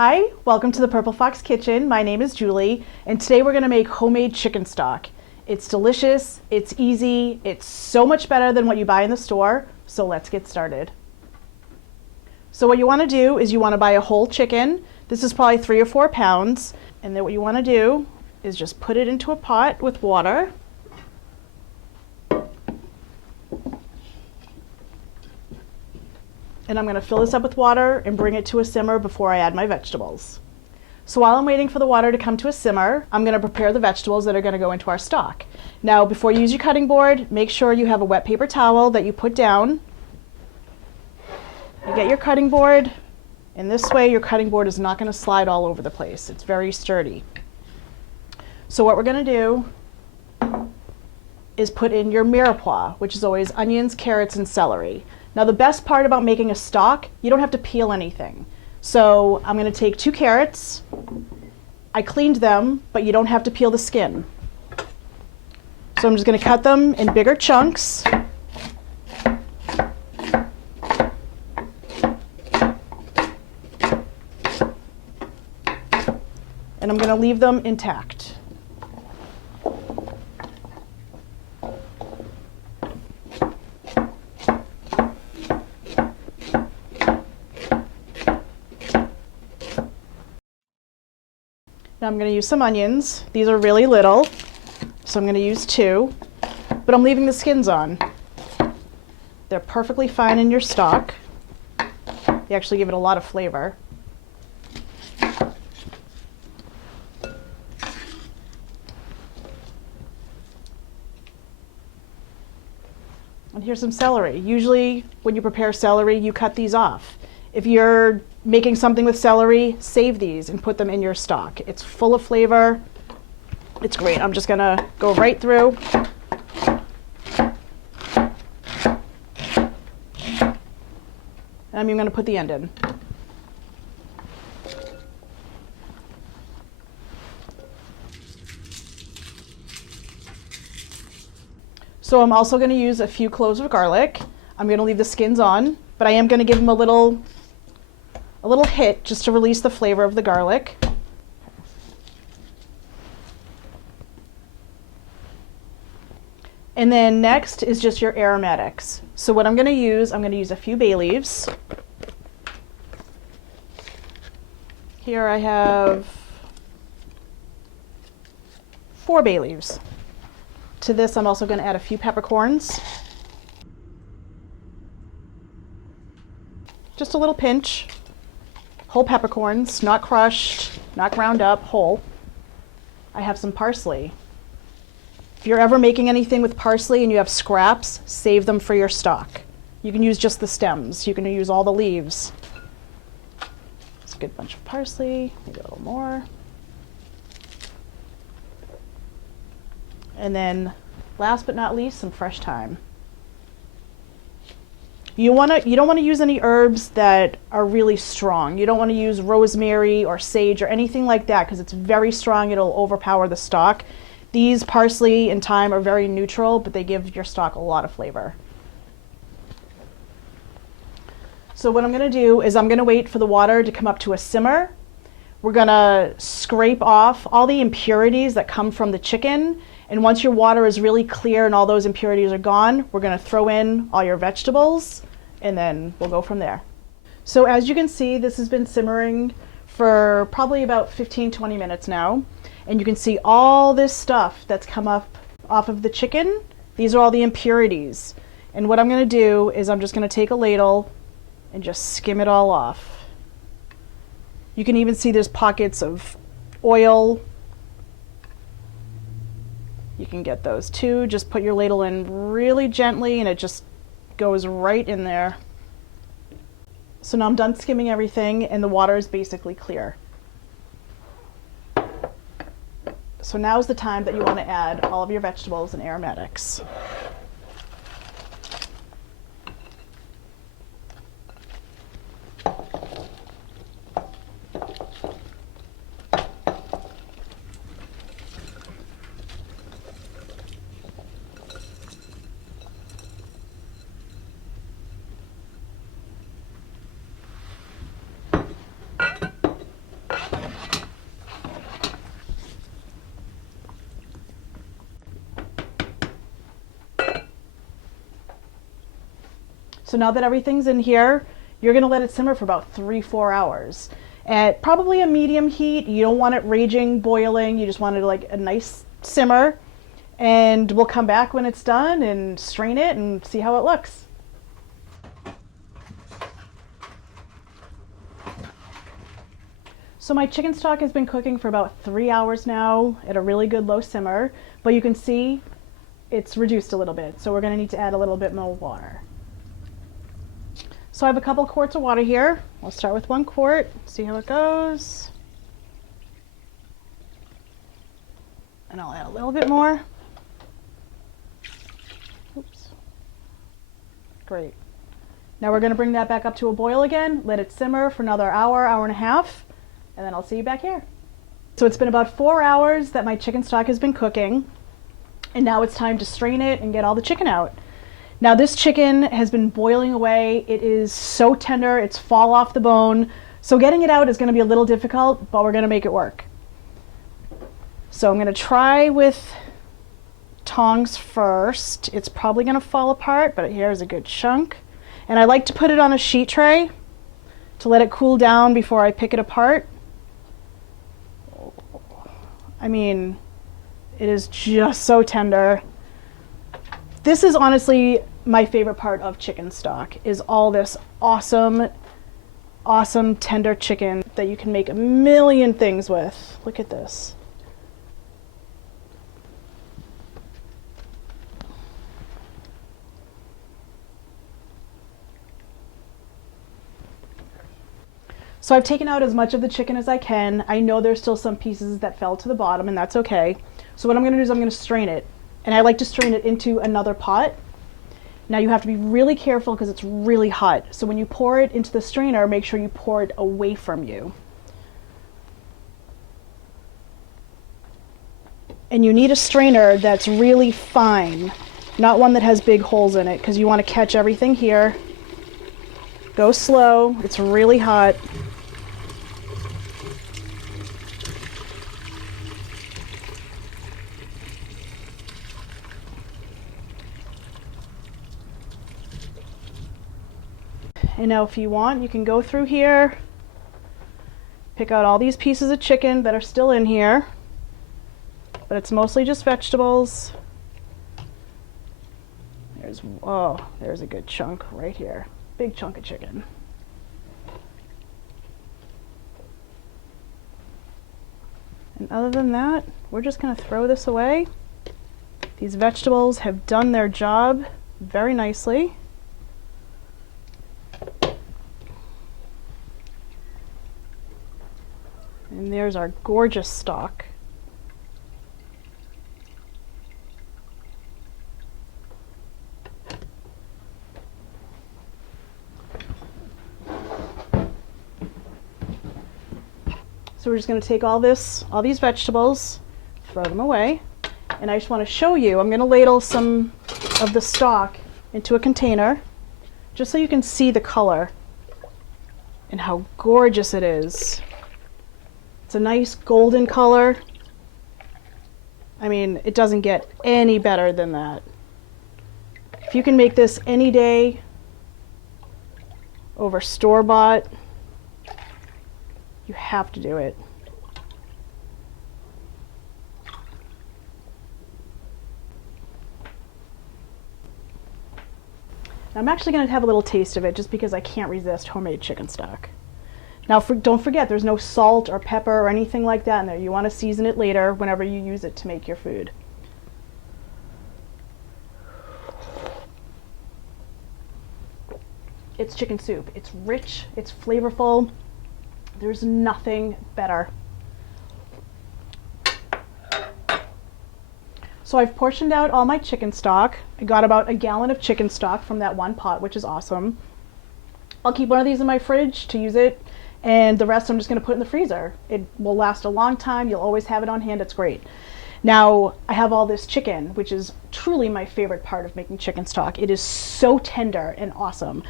Hi, welcome to the Purple Fox Kitchen. My name is Julie, and today we're gonna make homemade chicken stock. It's delicious, it's easy, it's so much better than what you buy in the store, so let's get started. So what you wanna do is you wanna buy a whole chicken. This is probably 3 or 4 pounds, and then what you wanna do is just put it into a pot with water. And I'm going to fill this up with water and bring it to a simmer before I add my vegetables. So while I'm waiting for the water to come to a simmer, I'm going to prepare the vegetables that are going to go into our stock. Now, before you use your cutting board, make sure you have a wet paper towel that you put down. You get your cutting board, and this way your cutting board is not going to slide all over the place. It's very sturdy. So what we're going to do is put in your mirepoix, which is always onions, carrots, and celery. Now the best part about making a stock, you don't have to peel anything. So I'm going to take 2 carrots. I cleaned them, but you don't have to peel the skin. So I'm just going to cut them in bigger chunks. And I'm going to leave them intact. Now I'm going to use some onions. These are really little, so I'm going to use 2, but I'm leaving the skins on. They're perfectly fine in your stock. They actually give it a lot of flavor. And here's some celery. Usually when you prepare celery, you cut these off. If you're making something with celery, save these and put them in your stock. It's full of flavor. It's great. I'm just going to go right through. And I'm even going to put the end in. So I'm also going to use a few cloves of garlic. I'm going to leave the skins on, but I am going to give them a little hit just to release the flavor of the garlic. And then next is just your aromatics. So what I'm going to use a few bay leaves. Here I have 4 bay leaves. To this I'm also going to add a few peppercorns. Just a little pinch. Whole peppercorns, not crushed, not ground up, whole. I have some parsley. If you're ever making anything with parsley and you have scraps, save them for your stock. You can use just the stems. You can use all the leaves. It's a good bunch of parsley, maybe a little more. And then last but not least, some fresh thyme. You don't want to use any herbs that are really strong. You don't want to use rosemary or sage or anything like that because it's very strong. It'll overpower the stock. These parsley and thyme are very neutral, but they give your stock a lot of flavor. So what I'm going to do is I'm going to wait for the water to come up to a simmer. We're going to scrape off all the impurities that come from the chicken. And once your water is really clear and all those impurities are gone, we're going to throw in all your vegetables. And then we'll go from there. So as you can see, this has been simmering for probably about 15-20 minutes now. And you can see all this stuff that's come up off of the chicken. These are all the impurities. And what I'm going to do is I'm just going to take a ladle and just skim it all off. You can even see there's pockets of oil. You can get those too. Just put your ladle in really gently and it just goes right in there. So now I'm done skimming everything and the water is basically clear. So now is the time that you want to add all of your vegetables and aromatics. So now that everything's in here, you're gonna let it simmer for about 3-4 hours. At probably a medium heat. You don't want it raging, boiling. You just want it like a nice simmer. And we'll come back when it's done and strain it and see how it looks. So my chicken stock has been cooking for about 3 hours now at a really good low simmer, but you can see it's reduced a little bit. So we're gonna need to add a little bit more water. So I have a couple quarts of water here. I'll start with 1 quart, see how it goes. And I'll add a little bit more. Oops. Great. Now we're gonna bring that back up to a boil again, let it simmer for another hour, hour and a half, and then I'll see you back here. So it's been about 4 hours that my chicken stock has been cooking, and now it's time to strain it and get all the chicken out. Now this chicken has been boiling away. It is so tender, it's fall off the bone. So getting it out is gonna be a little difficult, but we're gonna make it work. So I'm gonna try with tongs first. It's probably gonna fall apart, but here's a good chunk. And I like to put it on a sheet tray to let it cool down before I pick it apart. I mean, it is just so tender. This is honestly my favorite part of chicken stock, is all this awesome, awesome tender chicken that you can make a million things with. Look at this. So I've taken out as much of the chicken as I can. I know there's still some pieces that fell to the bottom, and that's okay. So what I'm gonna do is I'm gonna strain it. And I like to strain it into another pot. Now you have to be really careful because it's really hot. So when you pour it into the strainer, make sure you pour it away from you. And you need a strainer that's really fine, not one that has big holes in it, because you want to catch everything here. Go slow, it's really hot. And now if you want, you can go through here, pick out all these pieces of chicken that are still in here, but it's mostly just vegetables. There's a good chunk right here. Big chunk of chicken. And other than that, we're just gonna throw this away. These vegetables have done their job very nicely. And there's our gorgeous stock. So we're just going to take all these vegetables, throw them away, and I just want to show you, I'm going to ladle some of the stock into a container, just so you can see the color and how gorgeous it is. It's a nice golden color. I mean, it doesn't get any better than that. If you can make this any day over store-bought, you have to do it. I'm actually going to have a little taste of it just because I can't resist homemade chicken stock. Now, don't forget, there's no salt or pepper or anything like that in there. You want to season it later whenever you use it to make your food. It's chicken soup. It's rich, it's flavorful. There's nothing better. So I've portioned out all my chicken stock. I got about a gallon of chicken stock from that one pot, which is awesome. I'll keep one of these in my fridge to use it, and the rest I'm just going to put in the freezer. It will last a long time. You'll always have it on hand. It's great. Now I have all this chicken, which is truly my favorite part of making chicken stock. It is so tender and awesome.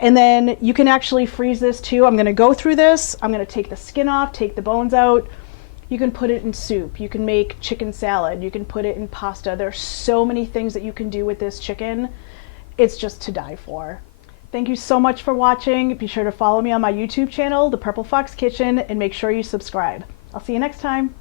And then you can actually freeze this too. I'm going to go through this. I'm going to take the skin off, take the bones out. You can put it in soup. You can make chicken salad. You can put it in pasta. There's so many things that you can do with this chicken. It's just to die for. Thank you so much for watching. Be sure to follow me on my YouTube channel, The Purple Fox Kitchen, and make sure you subscribe. I'll see you next time.